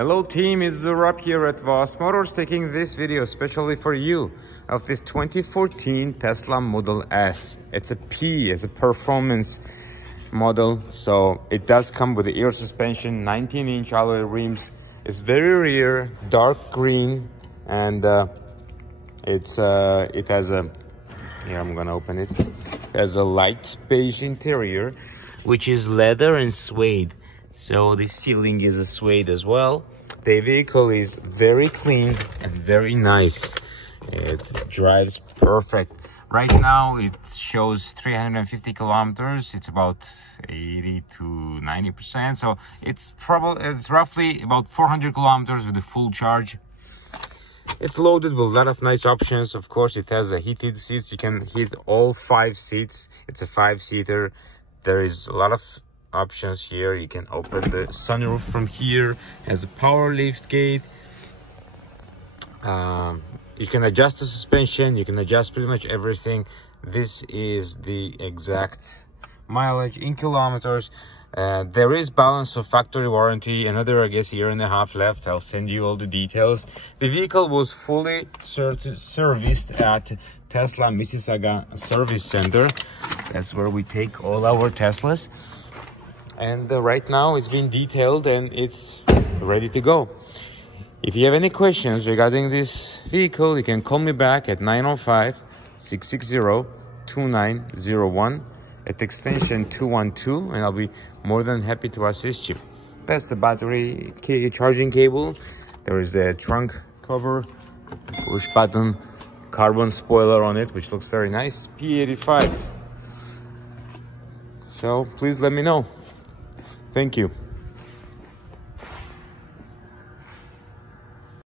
Hello team, it's Rob here at Voss Motors taking this video especially for you of this 2014 Tesla Model S. It's a P, it's a performance model, so it does come with the air suspension, 19-inch alloy rims. It's very rare, dark green, and it has a, here I'm gonna open it. It has a light beige interior, which is leather and suede. So the ceiling is a suede as well. The vehicle is very clean and very nice. It drives perfect. Right now it shows 350 kilometers. It's about 80 to 90%. So it's roughly about 400 kilometers with a full charge. It's loaded with a lot of nice options. Of course, it has a heated seats. You can heat all 5 seats. It's a 5-seater. There is a lot of options here. You can open the sunroof from here. Has a power lift gate. You can adjust the suspension. You can adjust pretty much everything. This is the exact mileage in kilometers. There is balance of factory warranty, another I guess year and a half left. I'll send you all the details. The vehicle was fully serviced at Tesla Mississauga Service Center. That's where we take all our Teslas. And right now it's been detailed and it's ready to go. If you have any questions regarding this vehicle, you can call me back at 905-660-2901 at extension 212, and I'll be more than happy to assist you. That's the battery charging cable. There is the trunk cover, push button, carbon spoiler on it, which looks very nice. P85. So please let me know. Thank you.